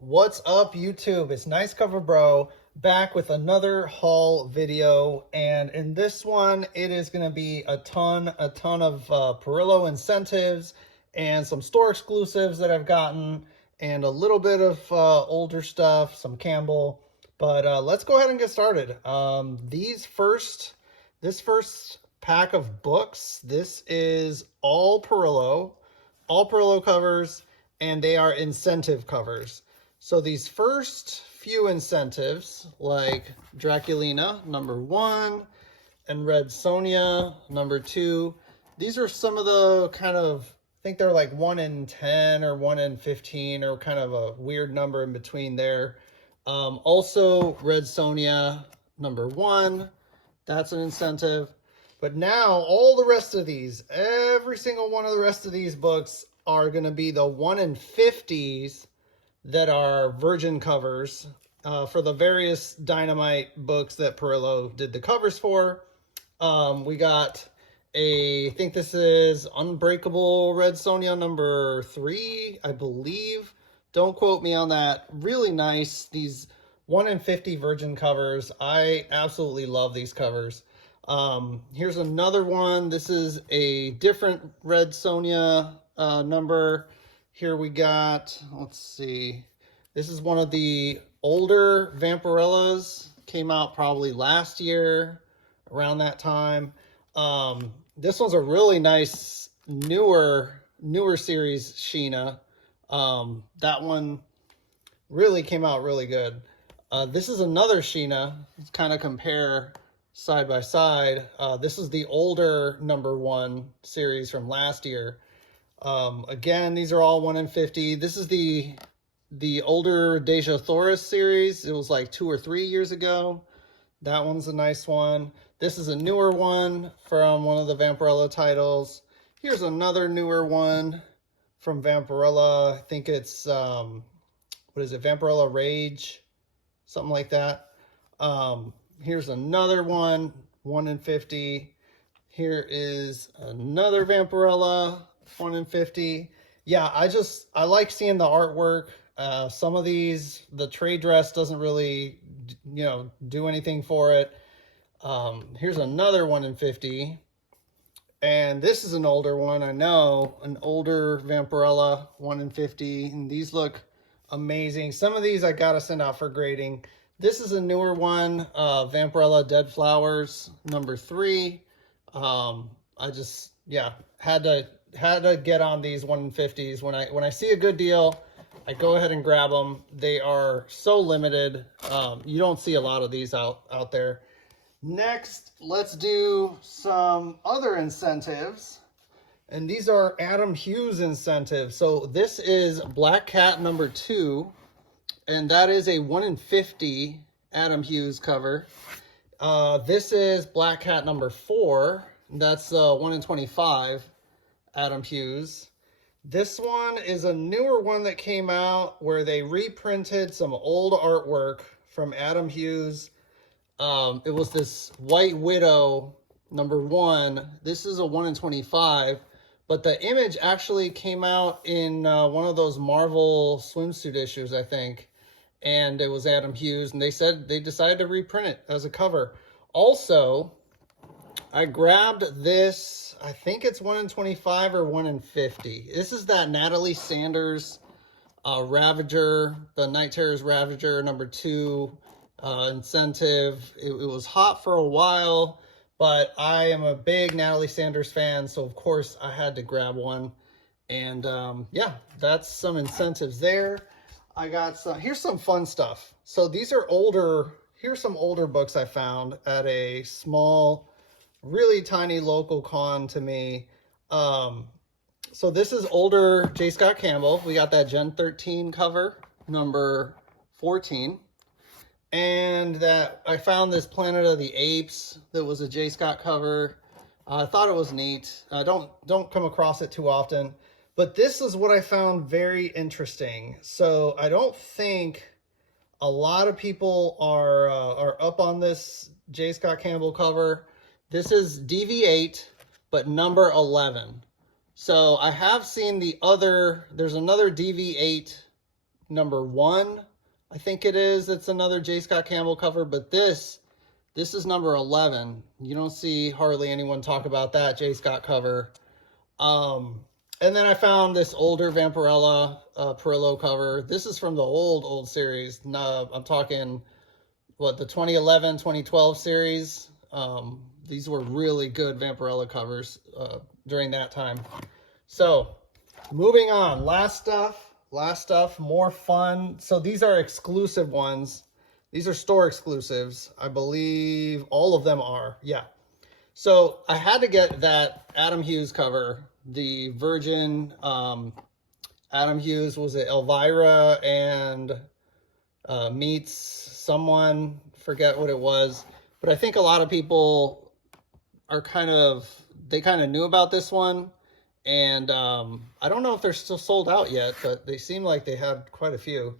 What's up, YouTube? It's Nice Cover Bro back with another haul video, and in this one it is going to be a ton of Parrillo incentives and some store exclusives that I've gotten, and a little bit of older stuff, some Campbell. But let's go ahead and get started. This first pack of books, this is all Parrillo covers, and they are incentive covers. So these first few incentives, like Draculina, #1, and Red Sonja, #2, these are some of the kind of, I think they're like 1 in 10 or 1 in 15 or kind of a weird number in between there. Also, Red Sonja, #1, that's an incentive. But now all the rest of these, every single one of the rest of these books are going to be the 1 in 50s that are virgin covers for the various Dynamite books that Parrillo did the covers for. We got I think this is Unbreakable Red Sonja #3, I believe. Don't quote me on that. Really nice. These 1 in 50 virgin covers. I absolutely love these covers. Here's another one. This is a different Red Sonja number. Here we got, let's see, this is one of the older Vampirellas, came out probably last year around that time. This one's a really nice newer series Sheena. That one really came out really good. This is another Sheena. Let's kind of compare side by side. This is the older #1 series from last year. Again, these are all 1 in 50. This is the older Deja Thoris series. It was like 2 or 3 years ago. That one's a nice one. This is a newer one from one of the Vampirella titles. Here's another newer one from Vampirella. I think it's, what is it? Vampirella Rage, something like that. Here's another one, 1 in 50. Here is another Vampirella, 1 in 50. Yeah, I like seeing the artwork. Some of these, the trade dress doesn't really, do anything for it. Here's another 1 in 50. And this is an older one, I know, an older Vampirella 1 in 50. And these look amazing. Some of these I gotta send out for grading. This is a newer one, Vampirella Dead Flowers #3. I just, had to get on these 1 in 50s. When I see a good deal, I go ahead and grab them. They are so limited. You don't see a lot of these out there. Next, let's do some other incentives. And these are Adam Hughes incentives. So this is Black Cat #2. And that is a 1 in 50 Adam Hughes cover. This is Black Cat #4. That's 1 in 25 Adam Hughes. This one is a newer one that came out where they reprinted some old artwork from Adam Hughes. It was this White Widow #1. This is a 1 in 25. But the image actually came out in one of those Marvel swimsuit issues, I think. And it was Adam Hughes, and they said they decided to reprint it as a cover. Also, I grabbed this, I think it's 1 in 25 or 1 in 50. This is that Natalie Sanders Ravager, the Night Terrors Ravager #2 incentive. It was hot for a while, but I am a big Natalie Sanders fan, so of course I had to grab one. And yeah, that's some incentives there. I got here's some fun stuff. So these are older, here's some older books I found at a small, really tiny local con to me. So this is older J. Scott Campbell. We got that Gen 13 cover, #14. And that I found this Planet of the Apes that was a J. Scott cover. I thought it was neat. I don't come across it too often. But this is what I found very interesting. So I don't think a lot of people are up on this J. Scott Campbell cover. This is DV8, but #11. So I have seen there's another DV8 number 1, I think it is. It's another J. Scott Campbell cover, but this is number 11. You don't see hardly anyone talk about that J. Scott cover. And then I found this older Vampirella Parrillo cover. This is from the old series. No, I'm talking, what, the 2011, 2012 series. These were really good Vampirella covers during that time. So, moving on. Last stuff, more fun. So these are exclusive ones. These are store exclusives. I believe all of them are. Yeah. So I had to get that Adam Hughes cover. The Virgin Adam Hughes, was it Elvira and meets someone, forget what it was. But I think a lot of people are kind of knew about this one. And I don't know if they're still sold out yet, but they seem like they had quite a few.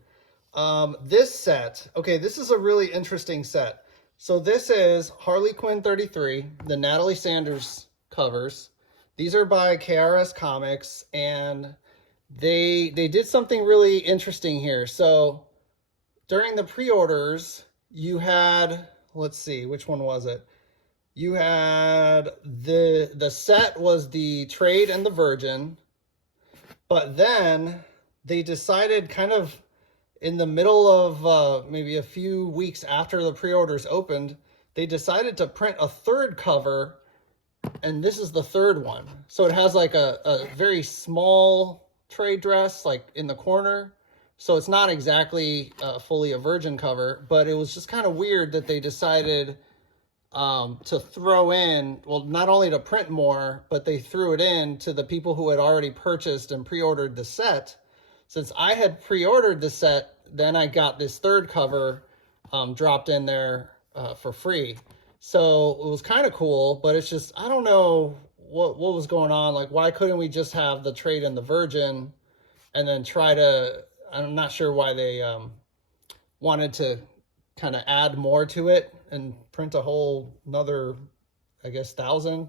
This set, okay, this is a really interesting set. So this is Harley Quinn 33, the Natalie Sanders covers. These are by KRS Comics, and they did something really interesting here. So during the pre-orders, you had, let's see, which one was it? You had the set was the Trade and the Virgin, but then they decided kind of in the middle of maybe a few weeks after the pre-orders opened, they decided to print a third cover, and this is the third one. So it has like a very small Trade dress like in the corner. So it's not exactly fully a Virgin cover, but it was just kind of weird that they decided to throw in, well, not only to print more, but they threw it in to the people who had already purchased and pre-ordered the set. Since I had pre-ordered the set, then I got this third cover dropped in there for free. So it was kind of cool, but it's just, I don't know what was going on. Like, why couldn't we just have the Trade and the Virgin and then try to, I'm not sure why they wanted to kind of add more to it and print a whole another, I guess, 1,000.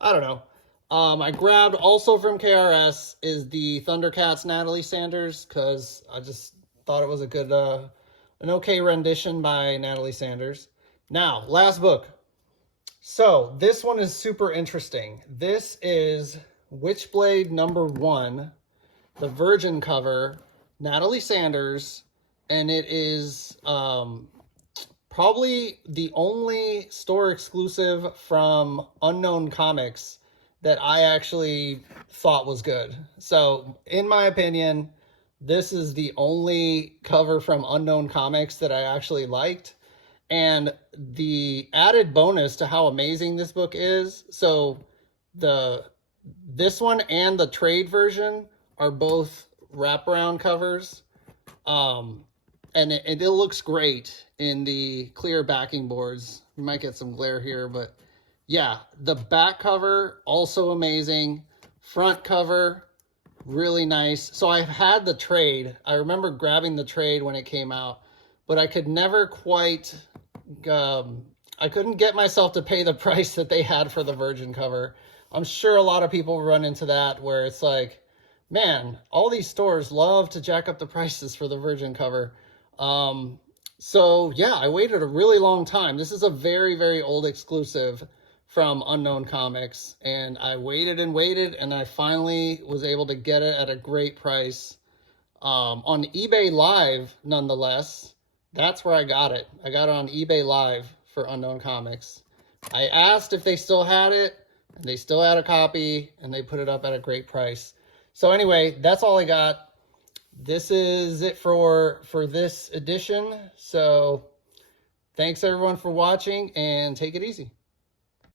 I don't know. I grabbed also from KRS is the Thundercats Natalie Sanders, because I just thought it was a good, an okay rendition by Natalie Sanders. Now, last book. So this one is super interesting. This is Witchblade number 1, the Virgin cover, Natalie Sanders, and it is probably the only store exclusive from Unknown Comics that I actually thought was good. So in my opinion, this is the only cover from Unknown Comics that I actually liked. And the added bonus to how amazing this book is, so this one and the Trade version are both wraparound covers. And it looks great in the clear backing boards. You might get some glare here, but yeah, the back cover, also amazing. Front cover, really nice. So I've had the Trade. I remember grabbing the Trade when it came out, but I could never quite, I couldn't get myself to pay the price that they had for the Virgin cover. I'm sure a lot of people run into that where it's like, man, all these stores love to jack up the prices for the Virgin cover. So yeah, I waited a really long time. This is a very, very old exclusive from Unknown Comics, and I waited and waited, and I finally was able to get it at a great price on eBay Live, nonetheless. That's where I got it. I got it on eBay Live for Unknown Comics. I asked if they still had it, and they still had a copy, and they put it up at a great price. So anyway, that's all I got. This is it for this edition. So thanks everyone for watching, and take it easy.